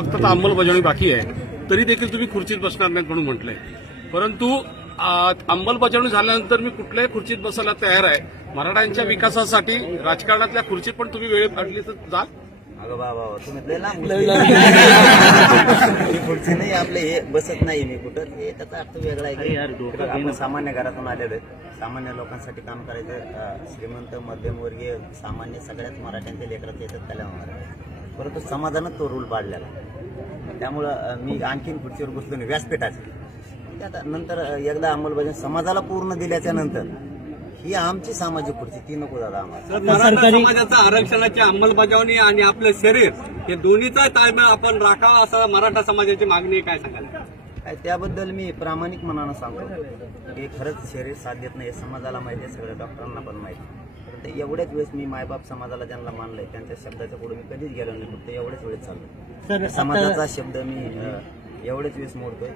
फक्त आता अंमलबजावणी बाकी आहे, तरी देखील तुम्ही खुर्चीत बसणार नाहीत म्हणून म्हटलंय. परंतु अंमलबजावणी झाल्यानंतर मी कुठल्याही खुर्चीत बसायला तयार आहे. मराठ्यांच्या विकासासाठी राजकारणातल्या खुर्चीत पण तुम्ही वेळ काढली तर जाल. अगं बाबा तुम्ही खुर्ची नाही आपले हे बसत नाही मी कुठं, हे त्याचा अर्थ वेगळा आहे. आपण सामान्य घरातून आलेलो आहे, सामान्य लोकांसाठी काम करायचं. श्रीमंत मध्यमवर्गीय सामान्य सगळ्याच मराठ्यांच्या लेकरात येतात त्याला होणार, परंतु समाजानं तो रूल पाडलेला. त्यामुळं मी आणखीन खुर्चीवर बसलो नाही व्यासपीठाची. आता नंतर एकदा अंमलबजावणी समाजाला पूर्ण दिल्याच्या नंतर ही आमची सामाजिक खुर्ची, ती नको दादा आम्हाला. मराठा समाजाचं आरक्षणाची अंमलबजावणी आणि आपलं शरीर हे दोन्हीचा ताळमेळ आपण राखावा असं मराठा समाजाची मागणी काय सांगाल? त्याबद्दल मी प्रामाणिक मनानं सांगतो की खरंच शरीर साथ देत नाही, समाजाला माहिती आहे, सगळ्या डॉक्टरांना पण माहिती. तर एवढ्याच वेळेस मी मायबाप समाजाला ज्यांना मानलंय त्यांच्या शब्दाच्या पुढे मी कधीच गेलो नाही, फक्त एवढ्याच वेळेस चाललो. समाजाचा शब्द मी एवढ्याच वेळेस मोडतोय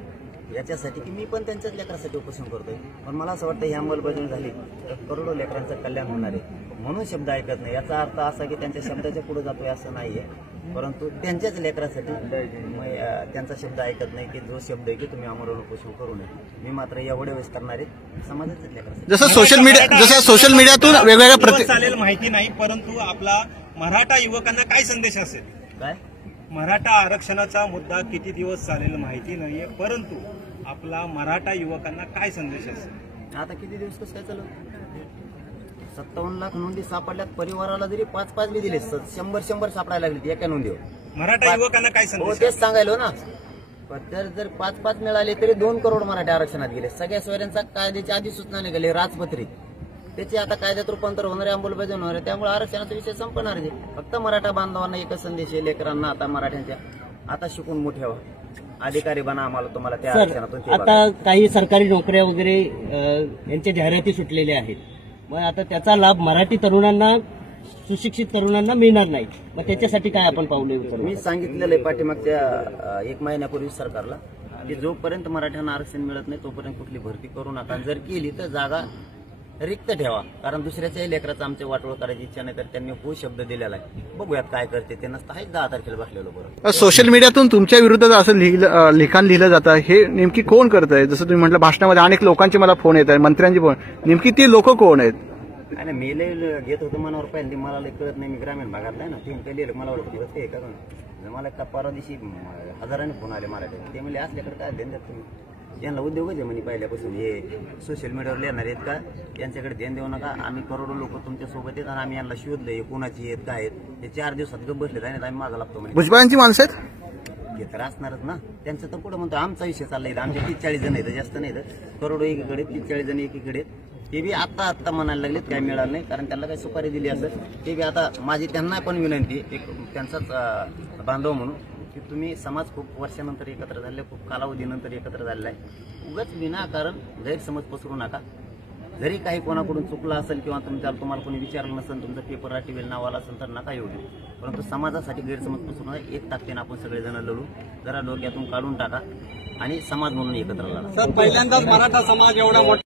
याच्यासाठी की मी पण त्यांच्याच लेकरासाठी उपोषण करतोय. पण मला असं वाटतं ही अंमलबजावणी झाली तर करोडो लेकरांचं कल्याण होणार आहे, म्हणून शब्द ऐकत नाही. याचा अर्थ असा की त्यांच्या शब्दाच्या पुढे जातोय असं नाहीये, परंतु त्यांच्याच लेकरासाठी त्यांचा शब्द ऐकत नाही की जो शब्द आहे की तुम्ही आमरण उपोषण करू नये. मी मात्र एवढ्या वेळेस करणार आहे समाजाच्याच लेकरासाठी. जसं सोशल मीडियातून वेगवेगळ्या चालेल माहिती नाही, परंतु आपला मराठा युवकांना काय संदेश असेल? काय मराठा आरक्षणाचा मुद्दा किती दिवस चालेल माहिती नाहीये, परंतु आपला मराठा युवकांना काय संदेश असेल? आता किती दिवस कसं काय चालू? 57 लाख नोंदी सापडल्यात. परिवाराला जरी 5-5 बी दिले 100 सापडायला लागले एका नोंदीवर. मराठा युवकांना काय हो संदेश? तेच सांगायलो ना. जर 5-5 मिळाले तरी 2 करोड मराठी आरक्षणात गेले. सगळ्या सोयऱ्यांचा कायद्याच्या आधी सूचना निघाली राजपत्रित, त्याची आता कायद्यात रूपांतर होणारे, अंमलबजावणी होणार आहे. त्यामुळे आरक्षणाचा विषय संपणार आहे. फक्त मराठा बांधवांना एकच संदेश आहे, लेकरांना आता मराठ्यांच्या आता शिकून मोठे व्हा, अधिकारी बना, आम्हाला तुम्हाला त्या आरक्षणातून. आता काही सरकारी नोकऱ्या वगैरे यांच्या जाहिराती सुटलेल्या आहेत, मग आता त्याचा लाभ मराठी तरुणांना, सुशिक्षित तरुणांना मिळणार नाही. मग त्याच्यासाठी काय आपण पावले उचलू? मी सांगितलेलं आहे पाठीमागच्या 1 महिन्यापूर्वी सरकारला की जोपर्यंत मराठ्यांना आरक्षण मिळत नाही तोपर्यंत कुठली भरती करू नका. जर केली तर जागा रिक्त ठेवा, कारण दुसऱ्याच्याही लेकराचं आमचे वाटोळ करायची इच्छा नाही. तर त्यांनी हो शब्द दिलेला आहे, बघूयात काय करते ते. नसतं 10 तारखेला बसलेलो बरोबर. सोशल मीडियातून तुमच्या विरुद्ध असं लिखाण लिहिलं जातं, हे नेमकी कोण करतंय? जसं तुम्ही म्हटलं भाषणामध्ये अनेक लोकांची मला फोन येत आहे, मंत्र्यांची फोन. नेमकी ती लोक कोण आहेत? आणि मेले घेत होतं मनावर पाहिजे, मला कळत नाही. मी ग्रामीण भागात आहे ना, ते काही मला वाटतं हे का मला का परवा दिवशी हजाराने फोन आले मराठी. ते म्हणजे असल्याकडे काय ध्यान देत तुम्ही? यांना उद्योगच आहे म्हणे पहिल्यापासून, हे सोशल मीडियावर लिहिणार आहेत का? यांच्याकडे ध्यान देऊ नका. आम्ही करोडो लोक तुमच्या सोबत आहेत आणि आम्ही यांना शोधलं, हे कोणाची आहेत काय आहेत. हे 4 दिवसात गप बसले आम्ही माझा लागतो म्हणे. भुजबळांची माणसं आहेत हे तर असणारच ना. त्यांचं तर पुढे म्हणतो आमचा विषय चाललाय. आमचे 30-40 जण आहेत, जास्त नाही. करोडो एकीकडे, 30-40 जण एकीकडे. ते बी आता म्हणायला लागलेत काय मिळालं नाही, कारण त्यांना काही सुपारी दिली असेल. ते बी आता माझी त्यांना पण विनंती, एक त्यांचाच बांधव म्हणून, की तुम्ही समाज खूप वर्षानंतर एकत्र झाले, खूप कालावधीनंतर एकत्र झालेला आहे. उगाच विनाकारण गैरसमज पसरू नका. जरी काही कोणाकडून चुकलं असेल किंवा तुम्हाला कोणी विचारलं नसेल, तुमचं पेपर राटीवेल नाव आला असेल तर नका येऊ देऊ. परंतु समाजासाठी गैरसमज पसरू नका. एक ताकदीनं आपण सगळेजण लढू. जरा डोक्यातून काढून टाका आणि समाज म्हणून एकत्र लढा. पहिल्यांदाच मराठा समाज एवढा मोठा